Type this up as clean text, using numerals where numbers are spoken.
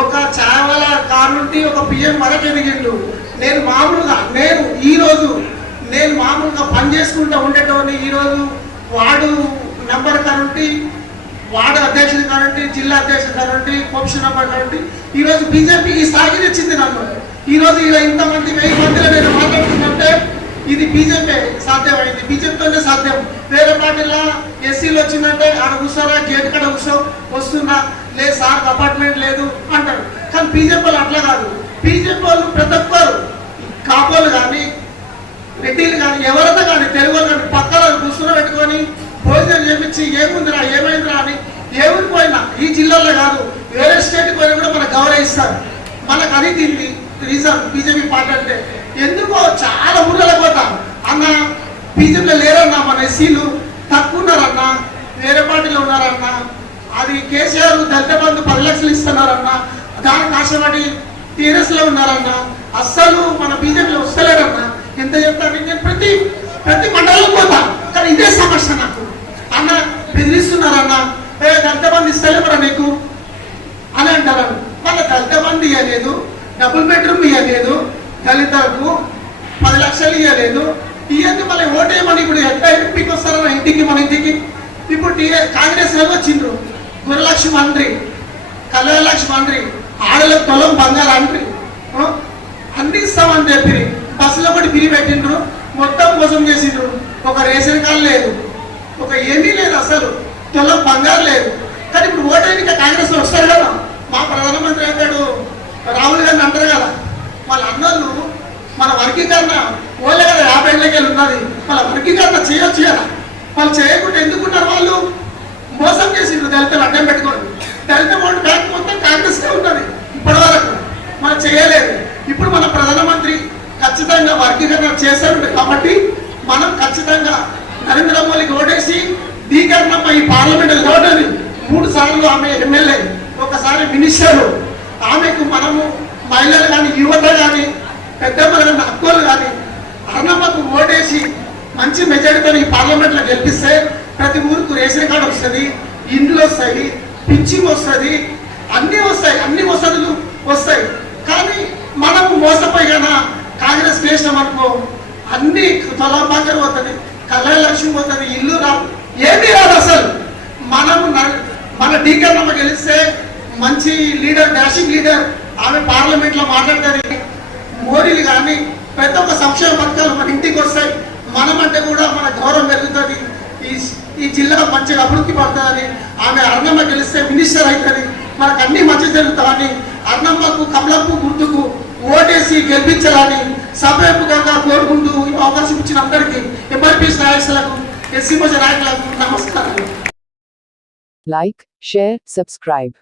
ఒక చావల కారు నుండి ఒక పిఎం వరకు ఎదిగిండు. నేను మామూలుగా నేను మామూలుగా పని చేసుకుంటూ ఉండేటోని ఈరోజు వార్డు నంబర్ కానుండి, వార్డు అధ్యక్షుడు కానుండి, జిల్లా అధ్యక్షుడు కానుండి, కోప్షన్ నంబర్ కానుండి ఈరోజు బీజేపీ ఈ స్థాయికి తెచ్చింది నన్ను. ఈరోజు ఇలా ఇంతమంది 1000 మందిలో నేను మాట్లాడుతుందంటే ఇది బీజేపీ సాధ్యమైంది, బీజేపీతోనే సాధ్యం. వేరే పార్టీలా ఎస్సీలు వచ్చిందంటే ఆడ కూర్చోరా, గేట్ కాడ వస్తున్నా, లేదు సార్ అపార్ట్మెంట్ లేదు అంటారు. కానీ బీజేపీ వాళ్ళు అట్లా కాదు. బీజేపీ వాళ్ళు ప్రతి ఒక్కరు కాపోలు కానీ రెడ్డిలు కానీ ఎవరైనా కానీ తెలుగు వాళ్ళు కానీ పక్కన కూర్చుని పెట్టుకొని భోజనం చేపించి ఏముందిరా ఏమైందిరా అని ఏ ఊరికి పోయినా, ఈ జిల్లాలో కాదు వేరే స్టేట్కి పోయినా కూడా మనకు గౌరవిస్తారు. మనకు అది దీన్ని రీజన్ బీజేపీ పార్టీ అంటే. ఎందుకో చాలా ఊళ్ళలో పోతాం అన్న బీజేపీలో లేరన్నా, మన ఎస్సీలు తక్కువ ఉన్నారన్నా, వేరే పార్టీలో ఉన్నారన్నా, అది కేసీఆర్ దళిత బంధు 10 లక్షలు ఇస్తున్నారన్నా, దానికి ఆశపడి టీఆర్ఎస్లో ఉన్నారన్నా, అస్సలు మన బీజేపీలో వస్తలేరన్నా. ఎంత చెప్తాను నేను ప్రతి మండలం పోతా, కానీ ఇదే సమస్య నాకు. అన్న బెదిరిస్తున్నారన్నా, దళిత బంధు ఇస్తలేమరా నీకు అని అంటారు. వాళ్ళ దళిత బంధు ఇవ్వలేదు, డబుల్ బెడ్రూమ్ ఇవ్వలేదు, దళితులకు 10 లక్షలు ఇవ్వలేదు. ఇవన్నీ మళ్ళీ ఓటేయమని ఇప్పుడు ఎట్లా ఎంపీకి వస్తారన్న ఇంటికి, మన ఇంటికి. ఇప్పుడు కాంగ్రెస్ వాళ్ళు వచ్చిండ్రు, గురలక్ష్మి మంత్రి, కళ్యాణ లక్ష్మి మంత్రి, ఆడలకు పొలం బంగారు అంట్రి, అన్ని ఇస్తామని చెప్పి బస్సులో కూడా బిరి పెట్టిండ్రు, మొత్తం మోసం చేసిండ్రు. ఒక రేషన్ కార్డు లేదు, ఒక ఏమీ లేదు, అసలు పొలం బంగారు లేదు. కానీ ఇప్పుడు ఓటేయడానికి కాంగ్రెస్ వస్తారు కదా. మా ప్రధానమంత్రి అంటాడు, రాహుల్ గాంధీ అంటారు కదా, వాళ్ళ అన్నోళ్ళు మన వర్గీకరణ ఓలే కదా 50 ఏళ్ళకెళ్ళి ఉన్నది, వాళ్ళ వర్గీకరణ చేయొచ్చు కదా. వాళ్ళు చేయకుండా ఎందుకున్నారు? వాళ్ళు మోసం చేసిండ్రు దళితులు అడ్డం పెట్టుకోండి. దళిత ఓటు బ్యాంక్ మొత్తం కాంగ్రెస్కే ఉన్నది ఇప్పటి వరకు, మనం చేయలేదు. ఇప్పుడు మన ప్రధానమంత్రి ఖచ్చితంగా వర్గీకరణ చేశారు కాబట్టి మనం ఖచ్చితంగా నరేంద్ర మోడీకి ఓటేసి దీకరణమ్మ ఈ పార్లమెంట్ ఓటని 3 సార్లు ఆమె ఎమ్మెల్యే, ఒకసారి మినిస్టర్, ఆమెకు మనము మహిళలు కానీ యువత కానీ పెద్దమ్మలు కానీ అక్కలు కానీ అన్నమ్మకు ఓటేసి మంచి మెజారిటీతో ఈ పార్లమెంట్లో గెలిపిస్తే ప్రతి ఊరికి రేషన్ కార్డు వస్తుంది, ఇండ్లు వస్తాయి, పింఛన్ వస్తుంది, అన్నీ వస్తాయి, అన్ని వసతులు వస్తాయి. కానీ మనము మోసపోయినా కాంగ్రెస్ వేసినాం అనుకో, అన్ని తొలబాకర్ పోతుంది, కళ్యాణ లక్ష్మి పోతుంది, ఇల్లు రా ఏమీ రాదు అసలు. మనము మన డీకరణమ్మ గెలిస్తే మంచి లీడర్, డాషింగ్ లీడర్, ఆమె పార్లమెంట్లో మాట్లాడుతుంది. మోడీలు కానీ ప్రతి ఒక్క సంక్షేమ పథకాలు మన ఇంటికి వస్తాయి. మనమంటే కూడా మన గౌరవం పెరుగుతుంది, ఈ జిల్లా మంచిగా అభివృద్ధి పడుతుందని. ఆమె అర్ణమ్మ గెలిస్తే మినిస్టర్ అవుతుంది, మనకు అన్ని మంచి జరుగుతామని అర్ణమ్మకు కమలపు గుర్తుకు ఓటేసి గెలిపించాలని సభ్యుగా కోరుకుంటూ అవకాశం ఇచ్చిన అందరికీ ఎంఆర్పీఎస్ నాయకులకు, ఎస్సీ మోజ నాయకులకు నమస్కారం. Like, share, subscribe.